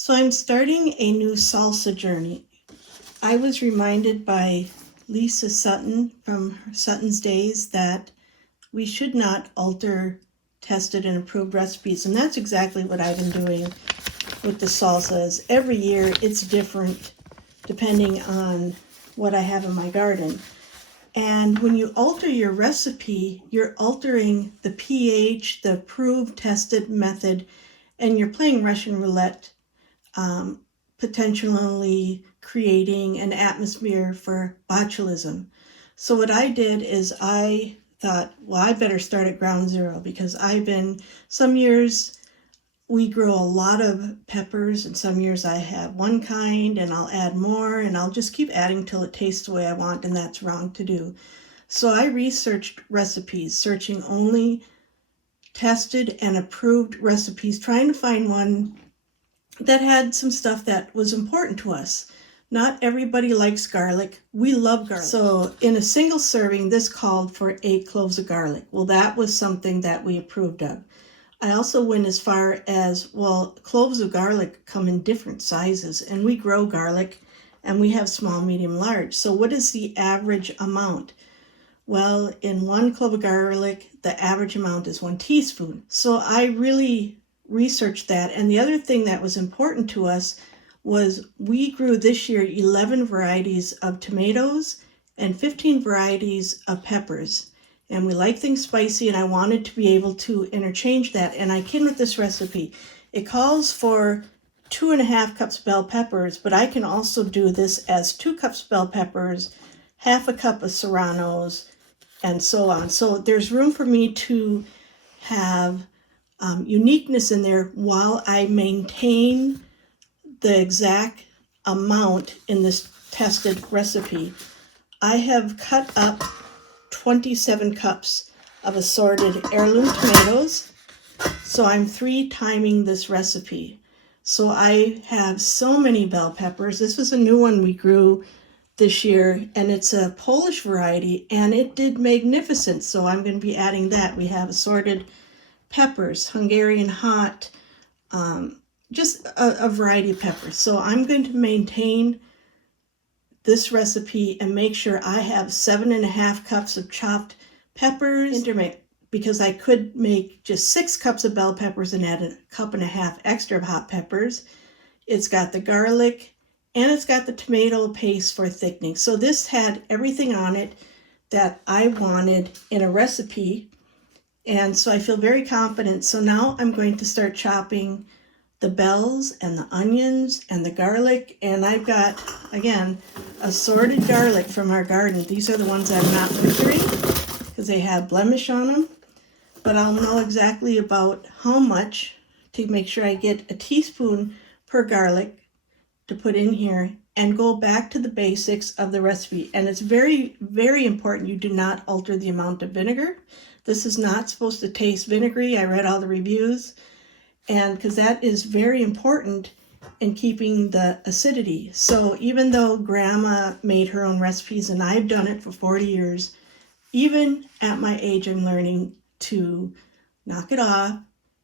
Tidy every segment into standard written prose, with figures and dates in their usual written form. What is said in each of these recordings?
So I'm starting a new salsa journey. I was reminded by Lisa Sutton from Sutton's Days that we should not alter tested and approved recipes, and that's exactly what I've been doing with the salsas. Every year it's different depending on what I have in my garden. And when you alter your recipe, you're altering the pH, the approved tested method, and you're playing Russian roulette, potentially creating an atmosphere for botulism. So what I did is I thought, well, I better start at ground zero, because some years we grow a lot of peppers, and some years I have one kind and I'll add more, and I'll just keep adding till it tastes the way I want, and that's wrong to do. So I researched recipes, searching only tested and approved recipes, trying to find one that had some stuff that was important to us. Not everybody likes garlic. We love garlic. So in a single serving, this called for 8 cloves of garlic. Well, that was something that we approved of. I also went as far as, well, cloves of garlic come in different sizes, and we grow garlic, and we have small, medium, large. So what is the average amount? Well, in 1 clove of garlic, the average amount is 1 teaspoon. So I really researched that. And the other thing that was important to us was we grew this year 11 varieties of tomatoes and 15 varieties of peppers. And we like things spicy, and I wanted to be able to interchange that. And I came with this recipe. It calls for 2.5 cups of bell peppers, but I can also do this as 2 cups of bell peppers, half a cup of serranos, and so on. So there's room for me to have uniqueness in there while I maintain the exact amount in this tested recipe. I have cut up 27 cups of assorted heirloom tomatoes, so I'm 3-timing this recipe. So I have so many bell peppers. This was a new one we grew this year, and it's a Polish variety, and it did magnificent, so I'm going to be adding that. We have assorted peppers, Hungarian hot, just a variety of peppers. So I'm going to maintain this recipe and make sure I have 7.5 cups of chopped peppers, because I could make just 6 cups of bell peppers and add 1.5 cups extra of hot peppers. It's got the garlic, and it's got the tomato paste for thickening. So this had everything on it that I wanted in a recipe, and so I feel very confident. So now I'm going to start chopping the bells and the onions and the garlic, and I've got, again, assorted garlic from our garden. These are the ones I'm not filtering because they have blemish on them, but I'll know exactly about how much to make sure I get a teaspoon per garlic to put in here, and go back to the basics of the recipe. And it's very, very important you do not alter the amount of vinegar. This is not supposed to taste vinegary. I read all the reviews, and because that is very important in keeping the acidity. So even though Grandma made her own recipes, and I've done it for 40 years, even at my age, I'm learning to knock it off.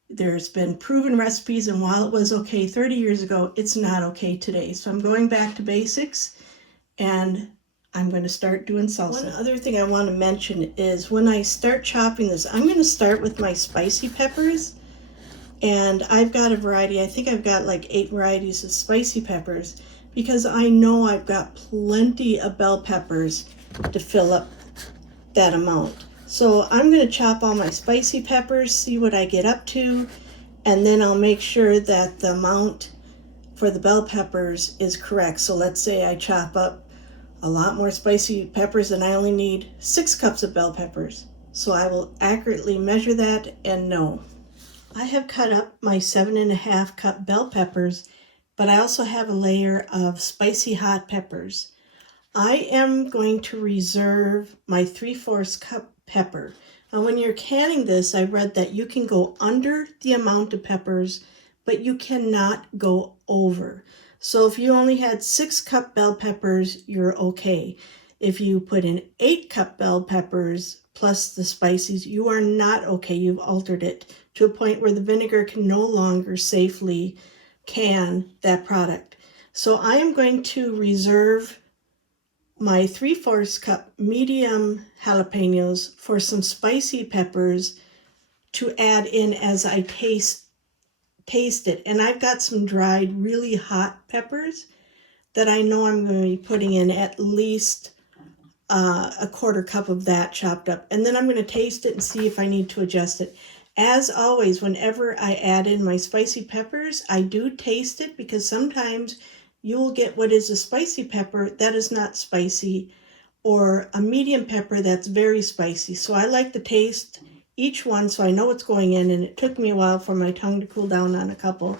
There's been proven recipes, and while it was okay 30 years ago, it's not okay today. So I'm going back to basics, and I'm going to start doing salsa. One other thing I want to mention is when I start chopping this, I'm going to start with my spicy peppers. And I've got a variety. I think I've got like 8 varieties of spicy peppers, because I know I've got plenty of bell peppers to fill up that amount. So I'm going to chop all my spicy peppers, see what I get up to, and then I'll make sure that the amount for the bell peppers is correct. So let's say I chop up a lot more spicy peppers and I only need 6 cups of bell peppers. So I will accurately measure that and know. I have cut up my 7.5 cup bell peppers, but I also have a layer of spicy hot peppers. I am going to reserve my 3/4 cup pepper. Now when you're canning this, I read that you can go under the amount of peppers, but you cannot go over. So if you only had 6 cup bell peppers, you're okay. If you put in 8 cup bell peppers plus the spices, you are not okay. You've altered it to a point where the vinegar can no longer safely can that product. So I am going to reserve my 3/4 cup medium jalapenos for some spicy peppers to add in as I taste it. And I've got some dried really hot peppers that I know I'm going to be putting in at least a 1/4 cup of that chopped up. And then I'm going to taste it and see if I need to adjust it. As always, whenever I add in my spicy peppers, I do taste it, because sometimes you will get what is a spicy pepper that is not spicy, or a medium pepper that's very spicy. So I like to taste each one so I know what's going in, and it took me a while for my tongue to cool down on a couple.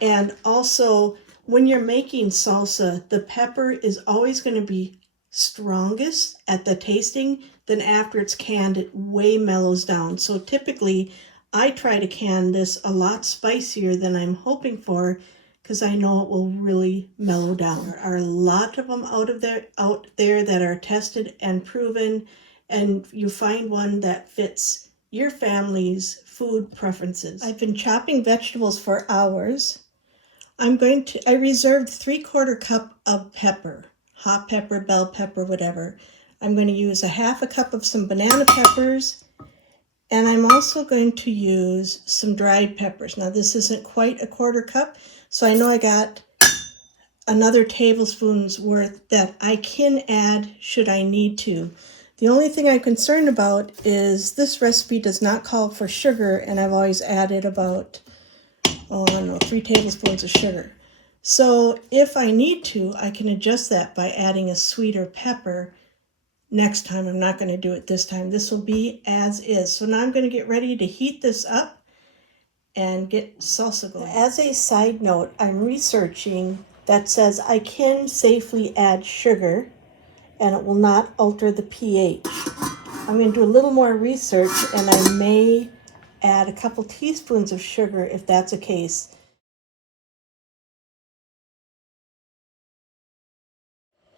And also, when you're making salsa, the pepper is always going to be strongest at the tasting. Then after it's canned, it way mellows down. So typically I try to can this a lot spicier than I'm hoping for, because I know it will really mellow down. There are a lot of them out there that are tested and proven, and you find one that fits your family's food preferences. I've been chopping vegetables for hours. I reserved 3/4 cup of pepper, hot pepper, bell pepper, whatever. I'm going to use a 1/2 cup of some banana peppers, and I'm also going to use some dried peppers. Now this isn't quite a 1/4 cup, so I know I got another tablespoon's worth that I can add should I need to. The only thing I'm concerned about is this recipe does not call for sugar, and I've always added about 3 tablespoons of sugar. So if I need to, I can adjust that by adding a sweeter pepper next time. I'm not going to do it this time. This will be as is. So now I'm going to get ready to heat this up and get salsa going. As a side note, I'm researching that says I can safely add sugar and it will not alter the pH. I'm going to do a little more research, and I may add a couple teaspoons of sugar if that's the case.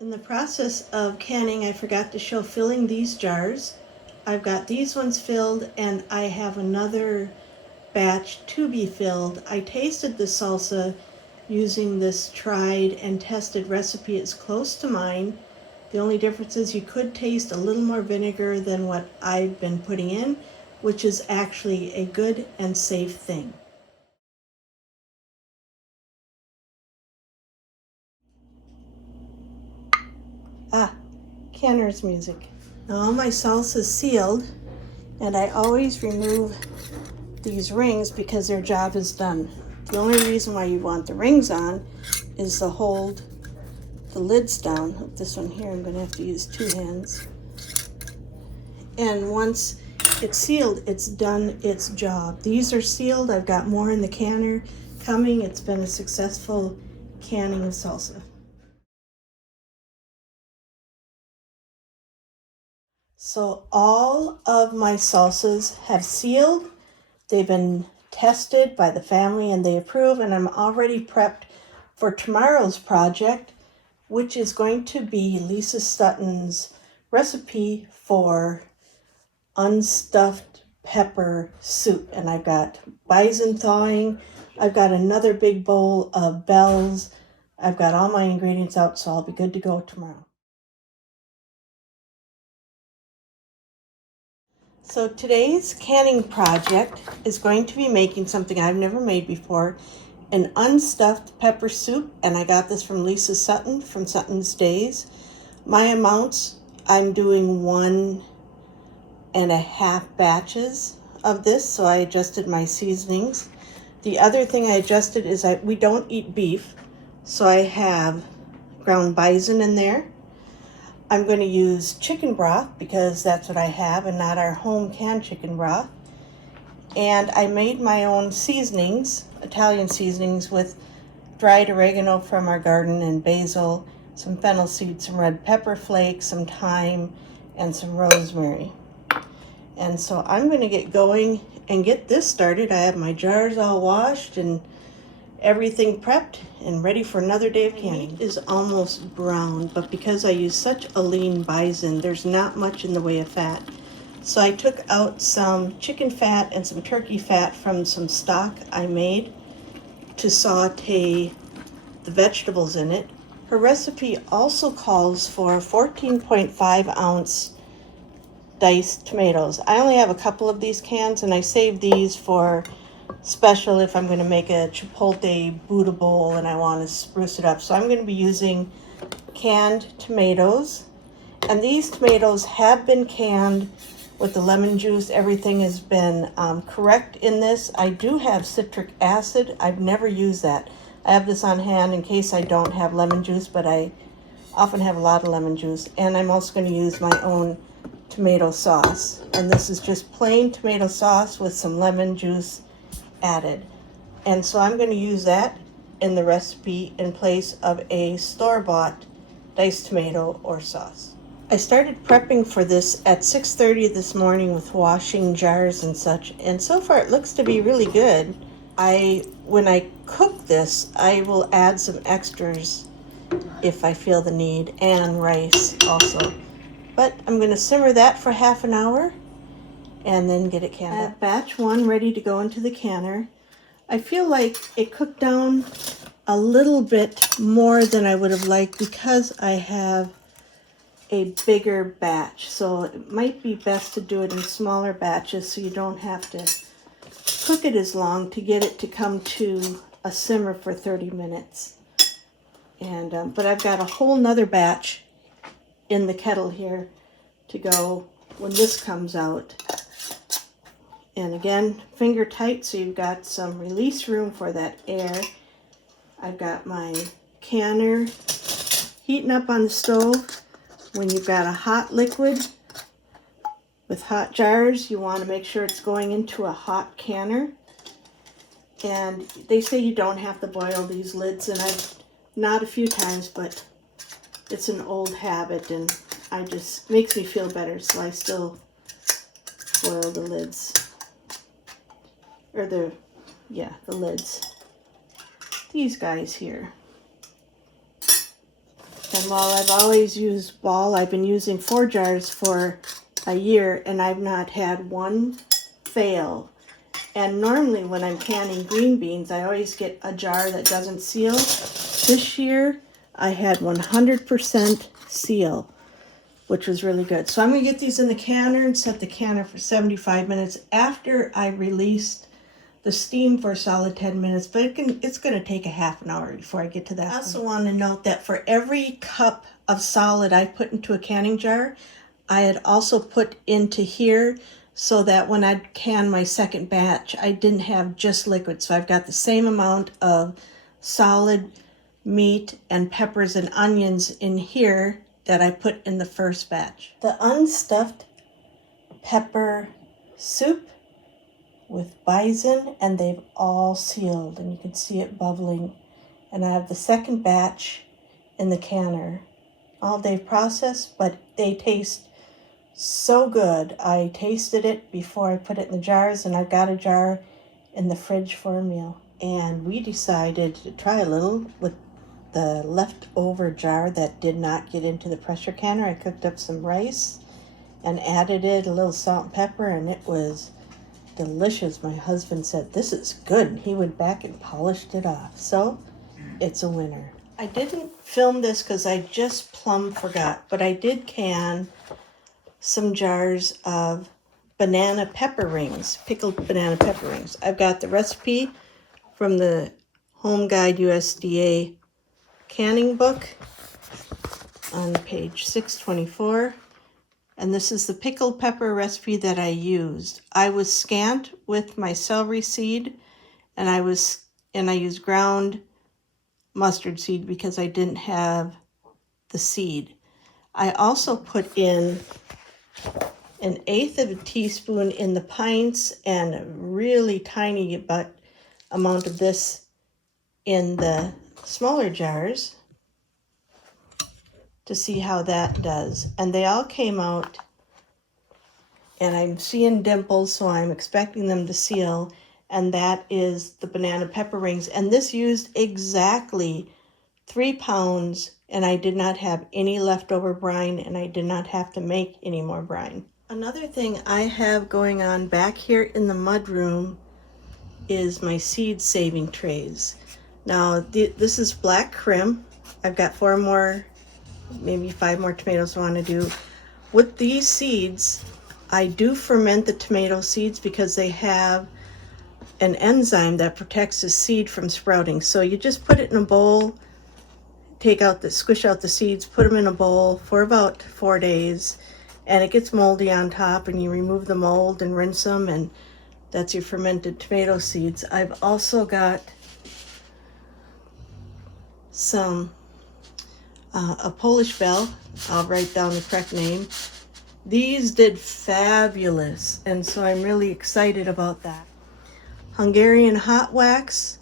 In the process of canning, I forgot to show filling these jars. I've got these ones filled, and I have another batch to be filled. I tasted the salsa using this tried and tested recipe. It's close to mine. The only difference is you could taste a little more vinegar than what I've been putting in, which is actually a good and safe thing. Canner's music. Now all my salsa is sealed, and I always remove these rings because their job is done. The only reason why you want the rings on is to hold the lids down. This one here, I'm going to have to use 2 hands. And once it's sealed, it's done its job. These are sealed. I've got more in the canner coming. It's been a successful canning of salsa. So all of my salsas have sealed. They've been tested by the family and they approve, and I'm already prepped for tomorrow's project, which is going to be Lisa Sutton's recipe for unstuffed pepper soup. And I've got Bison thawing. I've got another big bowl of bells. I've got all my ingredients out, so I'll be good to go tomorrow. So today's canning project is going to be making something I've never made before, an unstuffed pepper soup, and I got this from Lisa Sutton from Sutton's Days. My amounts, I'm doing 1.5 batches of this, so I adjusted my seasonings. The other thing I adjusted is we don't eat beef, so I have ground bison in there. I'm going to use chicken broth because that's what I have and not our home canned chicken broth. And I made my own seasonings, Italian seasonings, with dried oregano from our garden and basil, some fennel seed, some red pepper flakes, some thyme, and some rosemary. And so I'm going to get going and get this started. I have my jars all washed and everything prepped and ready for another day of canning. Meat is almost brown, but because I use such a lean bison, there's not much in the way of fat. So I took out some chicken fat and some turkey fat from some stock I made, to saute the vegetables in it. Her recipe also calls for 14.5 ounce diced tomatoes. I only have a couple of these cans, and I save these for special if I'm going to make a chipotle Buddha bowl and I want to spruce it up. So I'm going to be using canned tomatoes, and these tomatoes have been canned with the lemon juice. Everything has been correct in this. I do have citric acid. I've never used that. I have this on hand in case I don't have lemon juice, but I often have a lot of lemon juice. And I'm also going to use my own tomato sauce, and this is just plain tomato sauce with some lemon juice added. And so I'm going to use that in the recipe in place of a store-bought diced tomato or sauce. I started prepping for this at 6:30 this morning with washing jars and such, and so far it looks to be really good. When I cook this, I will add some extras if I feel the need, and rice also. But I'm going to simmer that for half an hour and then get it canned up. Batch one ready to go into the canner. I feel like it cooked down a little bit more than I would have liked because I have a bigger batch. So it might be best to do it in smaller batches so you don't have to cook it as long to get it to come to a simmer for 30 minutes. And but I've got a whole nother batch in the kettle here to go when this comes out. And again, finger tight so you've got some release room for that air. I've got my canner heating up on the stove. When you've got a hot liquid with hot jars, you want to make sure it's going into a hot canner. And they say you don't have to boil these lids, and I've not a few times, but it's an old habit, and makes me feel better, so I still boil the lids. Or the lids. These guys here. And while I've always used Ball, I've been using 4 jars for a year, and I've not had one fail. And normally when I'm canning green beans, I always get a jar that doesn't seal. This year, I had 100% seal, which was really good. So I'm going to get these in the canner and set the canner for 75 minutes after I released the steam for a solid 10 minutes, but it's going to take a half an hour before I get to that. I also want to note that for every cup of solid I put into a canning jar, I had also put into here so that when I can my second batch, I didn't have just liquid. So I've got the same amount of solid meat and peppers and onions in here that I put in the first batch. The unstuffed pepper soup with Bison, and they've all sealed, and you can see it bubbling. And I have the second batch in the canner. All day processed, but they taste so good. I tasted it before I put it in the jars, and I've got a jar in the fridge for a meal. And we decided to try a little with the leftover jar that did not get into the pressure canner. I cooked up some rice and added it, a little salt and pepper, and it was delicious. My husband said, "This is good." And he went back and polished it off. So it's a winner. I didn't film this because I just plumb forgot, but I did can some jars of banana pepper rings, pickled banana pepper rings. I've got the recipe from the Home Guide USDA canning book on page 624. And this is the pickled pepper recipe that I used. I was scant with my celery seed, and I used ground mustard seed because I didn't have the seed. I also put in 1/8 of a teaspoon in the pints and a really tiny amount of this in the smaller jars to see how that does. And they all came out, and I'm seeing dimples, so I'm expecting them to seal. And that is the banana pepper rings. And this used exactly 3 pounds, and I did not have any leftover brine, and I did not have to make any more brine. Another thing I have going on back here in the mudroom is my seed saving trays. Now this is black crim. I've got 4 more, maybe 5 more tomatoes I want to do. With these seeds, I do ferment the tomato seeds because they have an enzyme that protects the seed from sprouting. So you just put it in a bowl, squish out the seeds, put them in a bowl for about 4 days, and it gets moldy on top, and you remove the mold and rinse them, and that's your fermented tomato seeds. I've also got some a Polish bell. I'll write down the correct name. These did fabulous, and so I'm really excited about that. Hungarian hot wax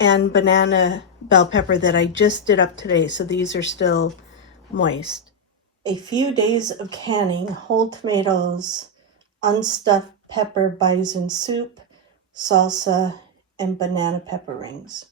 and banana bell pepper that I just did up today, so these are still moist. A few days of canning whole tomatoes, unstuffed pepper Bison soup, salsa, and banana pepper rings.